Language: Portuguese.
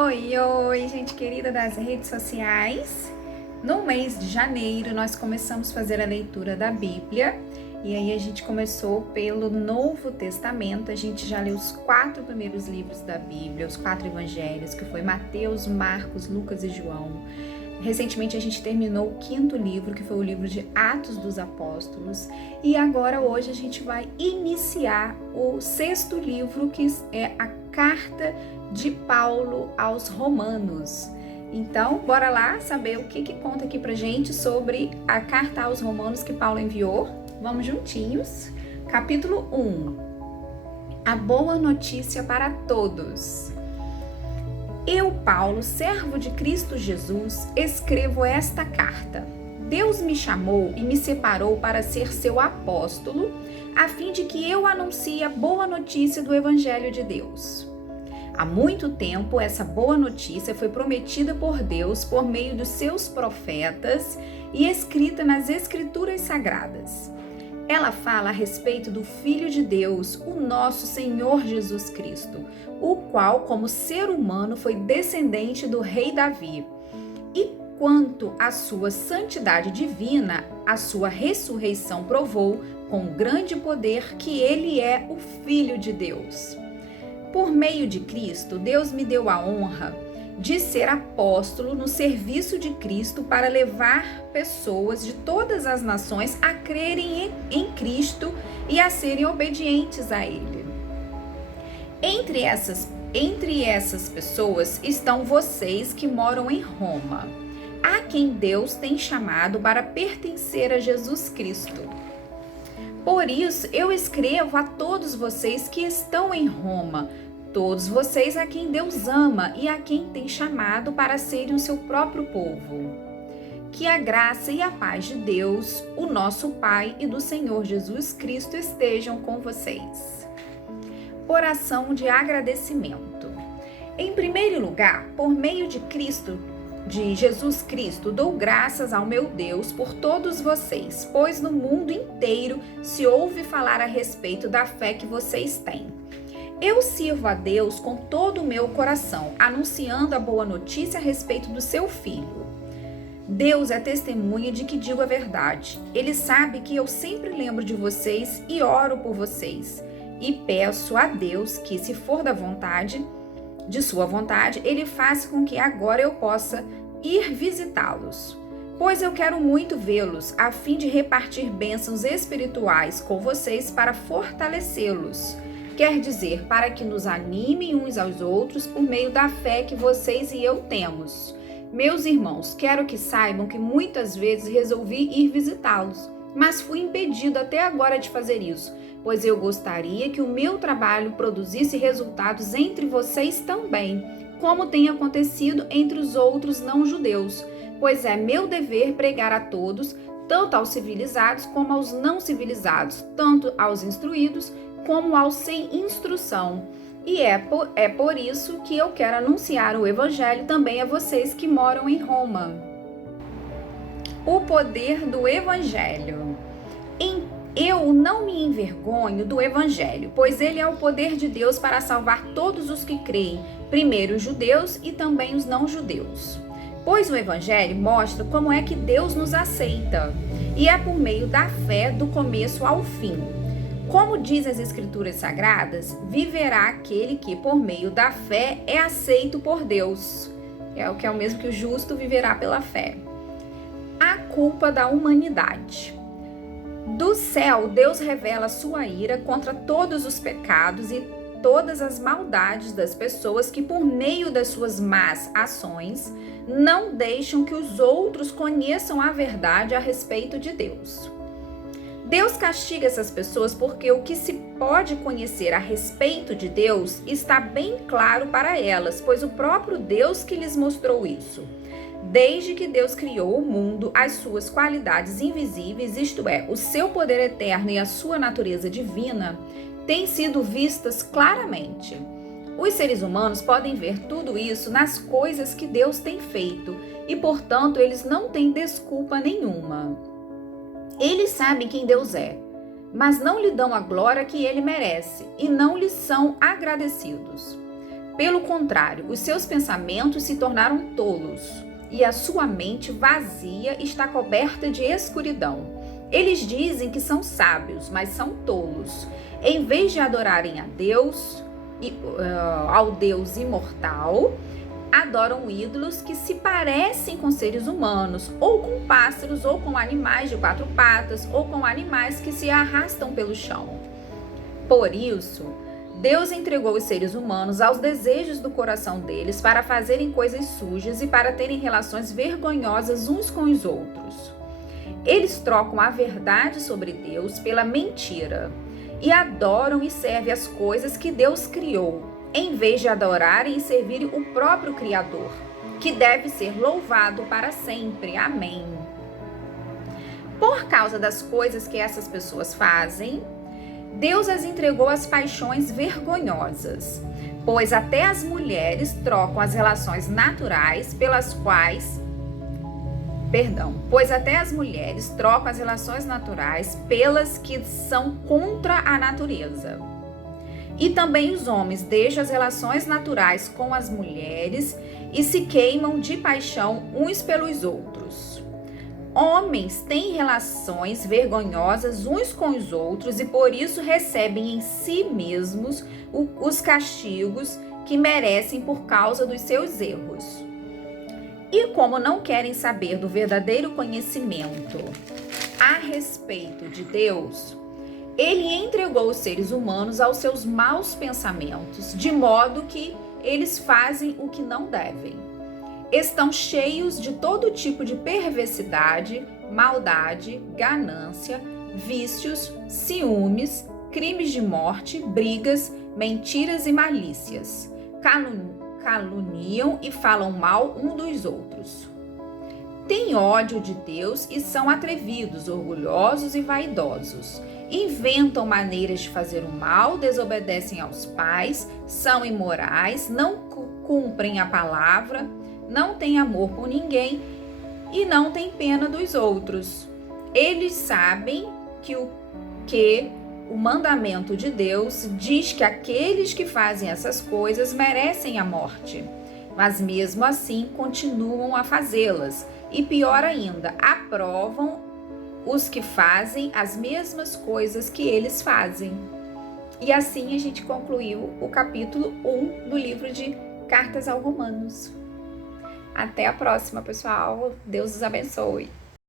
Oi, oi, gente querida das redes sociais. No mês de janeiro, nós começamos a fazer a leitura da Bíblia. E aí a gente começou pelo Novo Testamento. A gente já leu os 4 primeiros livros da Bíblia, os 4 evangelhos, que foi Mateus, Marcos, Lucas e João. Recentemente a gente terminou o 5º livro, que foi o livro de Atos dos Apóstolos. E agora hoje a gente vai iniciar o 6º livro, que é a Carta de Paulo aos Romanos. Então, bora lá saber o que conta aqui pra gente sobre a carta aos Romanos que Paulo enviou. Vamos juntinhos. Capítulo 1. A boa notícia para todos. Eu, Paulo, servo de Cristo Jesus, escrevo esta carta. Deus me chamou e me separou para ser seu apóstolo, a fim de que eu anuncie a boa notícia do Evangelho de Deus. Há muito tempo, essa boa notícia foi prometida por Deus por meio dos seus profetas e escrita nas Escrituras Sagradas. Ela fala a respeito do Filho de Deus, o nosso Senhor Jesus Cristo, o qual, como ser humano, foi descendente do rei Davi. E quanto à sua santidade divina, a sua ressurreição provou com grande poder que ele é o Filho de Deus. Por meio de Cristo, Deus me deu a honra de ser apóstolo no serviço de Cristo para levar pessoas de todas as nações a crerem em Cristo e a serem obedientes a Ele. Entre essas pessoas estão vocês que moram em Roma, a quem Deus tem chamado para pertencer a Jesus Cristo. Por isso, eu escrevo a todos vocês que estão em Roma, todos vocês a quem Deus ama e a quem tem chamado para serem o seu próprio povo. Que a graça e a paz de Deus, o nosso Pai e do Senhor Jesus Cristo estejam com vocês. Oração de agradecimento. Em primeiro lugar, por meio de Jesus Cristo, dou graças ao meu Deus por todos vocês, pois no mundo inteiro se ouve falar a respeito da fé que vocês têm. Eu sirvo a Deus com todo o meu coração, anunciando a boa notícia a respeito do seu Filho. Deus é testemunha de que digo a verdade. Ele sabe que eu sempre lembro de vocês e oro por vocês. E peço a Deus que, se for de sua vontade, Ele faça com que agora eu possa ir visitá-los. Pois eu quero muito vê-los, a fim de repartir bênçãos espirituais com vocês para fortalecê-los. Quer dizer, para que nos animem uns aos outros por meio da fé que vocês e eu temos. Meus irmãos, quero que saibam que muitas vezes resolvi ir visitá-los, mas fui impedido até agora de fazer isso, pois eu gostaria que o meu trabalho produzisse resultados entre vocês também, como tem acontecido entre os outros não-judeus, pois é meu dever pregar a todos, tanto aos civilizados como aos não civilizados, tanto aos instruídos como aos sem instrução. E é por isso que eu quero anunciar o Evangelho também a vocês que moram em Roma. O poder do Evangelho. Eu não me envergonho do Evangelho, pois ele é o poder de Deus para salvar todos os que creem, primeiro os judeus e também os não-judeus. Pois o Evangelho mostra como é que Deus nos aceita, e é por meio da fé do começo ao fim. Como diz as Escrituras Sagradas, viverá aquele que, por meio da fé, é aceito por Deus. É o mesmo que o justo viverá pela fé. A culpa da humanidade. Do céu, Deus revela sua ira contra todos os pecados e todas as maldades das pessoas que, por meio das suas más ações, não deixam que os outros conheçam a verdade a respeito de Deus. Deus castiga essas pessoas porque o que se pode conhecer a respeito de Deus está bem claro para elas, pois o próprio Deus que lhes mostrou isso. Desde que Deus criou o mundo, as suas qualidades invisíveis, isto é, o seu poder eterno e a sua natureza divina, têm sido vistas claramente. Os seres humanos podem ver tudo isso nas coisas que Deus tem feito e, portanto, eles não têm desculpa nenhuma. Eles sabem quem Deus é, mas não lhe dão a glória que ele merece e não lhe são agradecidos. Pelo contrário, os seus pensamentos se tornaram tolos, e a sua mente vazia está coberta de escuridão. Eles dizem que são sábios, mas são tolos. Em vez de adorarem a Deus, ao Deus imortal, adoram ídolos que se parecem com seres humanos, ou com pássaros, ou com animais de 4 patas, ou com animais que se arrastam pelo chão. Por isso, Deus entregou os seres humanos aos desejos do coração deles para fazerem coisas sujas e para terem relações vergonhosas uns com os outros. Eles trocam a verdade sobre Deus pela mentira e adoram e servem as coisas que Deus criou, em vez de adorarem e servirem o próprio Criador, que deve ser louvado para sempre. Amém. Por causa das coisas que essas pessoas fazem, Deus as entregou às paixões vergonhosas, pois até as mulheres trocam as relações naturais pelas que são contra a natureza. E também os homens deixam as relações naturais com as mulheres e se queimam de paixão uns pelos outros. Homens têm relações vergonhosas uns com os outros e por isso recebem em si mesmos os castigos que merecem por causa dos seus erros. E como não querem saber do verdadeiro conhecimento a respeito de Deus, Ele entregou os seres humanos aos seus maus pensamentos, de modo que eles fazem o que não devem. Estão cheios de todo tipo de perversidade, maldade, ganância, vícios, ciúmes, crimes de morte, brigas, mentiras e malícias. Caluniam e falam mal um dos outros. Têm ódio de Deus e são atrevidos, orgulhosos e vaidosos. Inventam maneiras de fazer o mal, desobedecem aos pais, são imorais, não cumprem a palavra, não têm amor por ninguém e não têm pena dos outros. Eles sabem que o mandamento de Deus diz que aqueles que fazem essas coisas merecem a morte, mas mesmo assim continuam a fazê-las e, pior ainda, aprovam os que fazem as mesmas coisas que eles fazem. E assim a gente concluiu o capítulo 1 do livro de Cartas aos Romanos. Até a próxima, pessoal. Deus os abençoe.